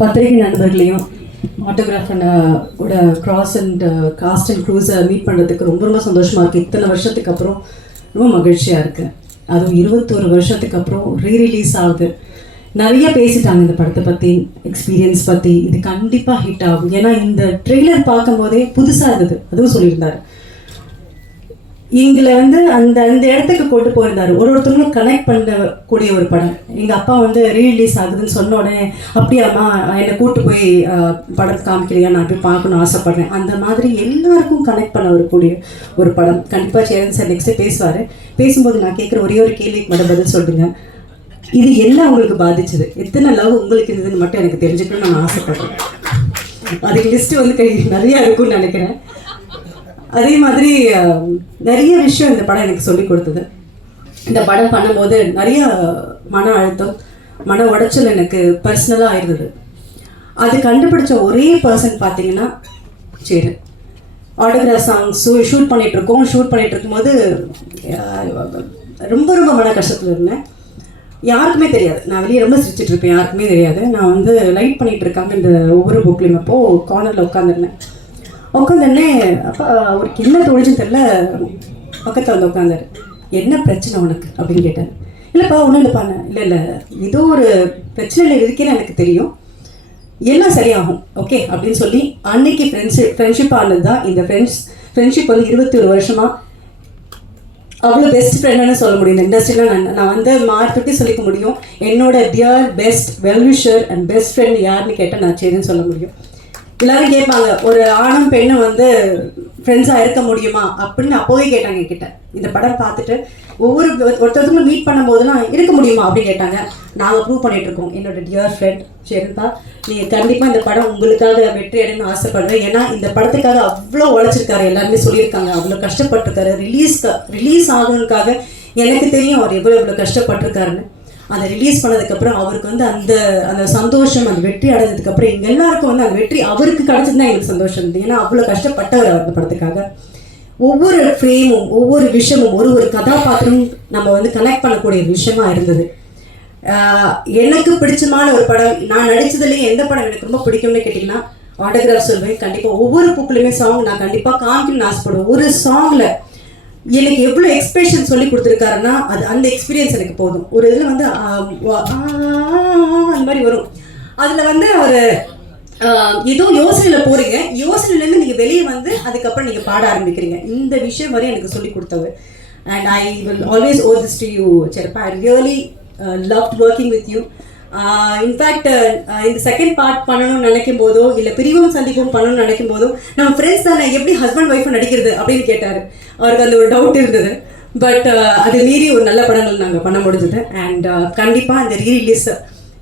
பத்திரிகை நண்பர்களையும் ஆட்டோகிராஃப் கூட கிராஸ் அண்ட் காஸ்ட் அண்ட் க்ரூஸை மீட் பண்ணுறதுக்கு ரொம்ப ரொம்ப சந்தோஷமாக இருக்குது இத்தனை வருஷத்துக்கு அப்புறம் ரொம்ப மகிழ்ச்சியாக இருக்குது அதுவும் இருபத்தோரு வருஷத்துக்கு அப்புறம் ரீரிலீஸ் ஆகுது நிறைய பேசிட்டாங்க இந்த படத்தை பற்றி எக்ஸ்பீரியன்ஸ் பற்றி இது கண்டிப்பாக ஹிட் ஆகும் ஏன்னா இந்த ட்ரெய்லர் பார்க்கும்போதே புதுசாக இருந்தது அதுவும் சொல்லியிருந்தாரு எங்களை வந்து அந்த அந்த இடத்துக்கு கொண்டு போயிருந்தாரு ஒரு ஒருத்தவங்களும் கனெக்ட் பண்ணக்கூடிய ஒரு படம் எங்கள் அப்பா வந்து ரீலீஸ் ஆகுதுன்னு சொன்ன உடனே அப்படியாம்மா என்னை கூட்டு போய் படம் காமிக்கிறியா நான் போய் பார்க்கணும்னு ஆசைப்பட்றேன் அந்த மாதிரி எல்லாருக்கும் கனெக்ட் பண்ண வரக்கூடிய ஒரு படம் கண்டிப்பாக சேரன் சார் நெக்ஸ்ட்டு பேசுவார் பேசும்போது நான் கேட்குற ஒரே ஒரு கேள்விக்கு மட்டும் பதில் சொல்லுங்க இது என்ன உங்களுக்கு பாதிச்சது எத்தனை லவ் உங்களுக்கு இருந்ததுன்னு மட்டும் எனக்கு தெரிஞ்சுக்கணும்னு நான் ஆசைப்பட்றேன் அதுக்கு லிஸ்ட் வந்து கை நிறையா இருக்கும்னு நினைக்கிறேன் அதே மாதிரி நிறைய விஷயம் இந்த படம் எனக்கு சொல்லி கொடுத்தது இந்த படம் பண்ணும்போது நிறைய மன அழுத்தம் மன உடைச்சல் எனக்கு பர்சனலாக ஆயிடுது அது கண்டுபிடிச்ச ஒரே பர்சன் பார்த்தீங்கன்னா சரி ஆட்டோகிராஃப் சாங் ஷூட் ஷூட் பண்ணிகிட்ருக்கோம் ஷூட் பண்ணிட்டு இருக்கும்போது ரொம்ப ரொம்ப மன கஷ்டத்தில் இருந்தேன் யாருக்குமே தெரியாது நான் வெளியே ரொம்ப சிரிச்சிட்ருப்பேன் யாருக்குமே தெரியாது நான் வந்து லைட் பண்ணிகிட்டு இருக்காங்க இந்த ஒவ்வொரு புக்லேயும் அப்போது கார்னரில் உட்காந்துருந்தேன் உட்காந்தோடனே அப்பா அவருக்கு என்ன தோழிச்சுன்னு தெரில பக்கத்தில் வந்து உட்காந்தார் என்ன பிரச்சனை உனக்கு அப்படின்னு கேட்டார் இல்லைப்பா ஒன்றும் இல்லைப்பா இல்லை இல்லை ஏதோ ஒரு பிரச்சனையில் இருக்கேன்னு எனக்கு தெரியும் எல்லாம் சரியாகும் ஓகே அப்படின்னு சொல்லி அன்னைக்கு ஃப்ரெண்ட்ஷிப் ஃப்ரெண்ட்ஷிப் ஆனது தான் இந்த ஃப்ரெண்ட்ஸ் ஃப்ரெண்ட்ஷிப் வந்து இருபத்தி ஒரு வருஷமாக அவ்வளோ பெஸ்ட் ஃப்ரெண்டானு சொல்ல முடியும் இந்த இண்டஸ்ட்ரியெலாம் நான் நான் வந்து மார்க்கிட்டே சொல்லிக்க முடியும் என்னோட dear best wellwisher and best friend யாருன்னு கேட்டால் நான் சரின்னு சொல்ல முடியும் எல்லாரும் கேட்பாங்க ஒரு ஆணும் பெண்ணும் வந்து ஃப்ரெண்ட்ஸாக இருக்க முடியுமா அப்படின்னு அப்போவே கேட்டாங்க என்கிட்ட இந்த படம் பார்த்துட்டு ஒவ்வொரு ஒருத்தருக்கும் மீட் பண்ணும்போதுலாம் இருக்க முடியுமா அப்படின்னு கேட்டாங்க நாங்கள் ப்ரூவ் பண்ணிட்டு இருக்கோம் என்னோட டியர் ஃப்ரெண்ட் ஷெருந்தா நீங்கள் கண்டிப்பாக இந்த படம் உங்களுக்காக வெற்றி அடைன்னு ஆசைப்படுறேன் ஏன்னா இந்த படத்துக்காக அவ்வளோ உழைச்சிருக்காரு எல்லாருமே சொல்லியிருக்காங்க அவ்வளோ கஷ்டப்பட்டுருக்காரு ரிலீஸ்க்கு ரிலீஸ் ஆகணுக்காக எனக்கு தெரியும் அவர் எவ்வளோ எவ்வளோ கஷ்டப்பட்டுருக்காருன்னு அதை ரிலீஸ் பண்ணதுக்கப்புறம் அவருக்கு வந்து அந்த அந்த சந்தோஷம் அந்த வெற்றி அடைஞ்சதுக்கப்புறம் எங்கள் எல்லாருக்கும் வந்து அந்த வெற்றி அவருக்கு தான் எங்களுக்கு சந்தோஷம் இருந்தது ஏன்னா அவ்வளோ கஷ்டப்பட்டவர் அந்த படத்துக்காக ஒவ்வொரு ஃப்ரேமும் ஒவ்வொரு விஷயமும் ஒரு ஒரு கதாபாத்திரமும் நம்ம வந்து கனெக்ட் பண்ணக்கூடிய விஷயமா இருந்தது எனக்கு பிடிச்சமான ஒரு படம் நான் நடித்ததுலேயே எந்த படம் எனக்கு ரொம்ப பிடிக்கும்னு கேட்டிங்கன்னா ஆட்டோகிராஃப் சொல்வேன் கண்டிப்பாக ஒவ்வொரு புக்கிலுமே சாங் நான் கண்டிப்பாக காமிக்கணும்னு ஆசைப்படுவேன் ஒரு சாங்கில் எனக்கு எவ்வளோ எக்ஸ்பிரஷன் சொல்லி கொடுத்துருக்காருன்னா அது அந்த எக்ஸ்பீரியன்ஸ் எனக்கு போதும் ஒரு இதில் வந்து அந்த மாதிரி வரும் அதில் வந்து அவர் ஏதோ யோசனையில் போகிறீங்க யோசனையிலேருந்து நீங்கள் வெளியே வந்து அதுக்கப்புறம் நீங்கள் பாட ஆரம்பிக்கிறீங்க இந்த விஷயம் வரையும் எனக்கு சொல்லி கொடுத்தவர் and I will always owe this to you சிறப்பா I really love working with you in fact இந்த செகண்ட் பார்ட் பண்ணணும்னு நினைக்கும் போதோ இல்லை பிரிவும் சந்திக்கும் பண்ணணும்னு நினைக்கும் போதோ நம்ம ஃப்ரெண்ட்ஸ் தானே எப்படி ஹஸ்பண்ட் ஒய்ஃபும் நடிக்கிறது அப்படின்னு கேட்டார் அவருக்கு அந்த ஒரு டவுட் இருந்தது பட் அது மீறி ஒரு நல்ல படங்கள் நாங்கள் பண்ண முடிஞ்சது அண்ட் கண்டிப்பாக அந்த ரீரிலீஸ்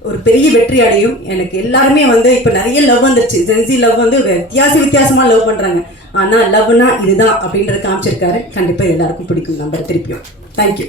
ஒரு பெரிய வெற்றி அடையும் எனக்கு எல்லாருமே வந்து இப்போ நிறைய லவ் வந்துருச்சு ஜென்சி லவ் வந்து வித்தியாச வித்தியாசமாக லவ் பண்ணுறாங்க ஆனால் லவ்னா இதுதான் அப்படின்றத காமிச்சிருக்காரு கண்டிப்பாக எல்லாருக்கும் பிடிக்கும் நம்பர் திருப்பியும் தேங்க்யூ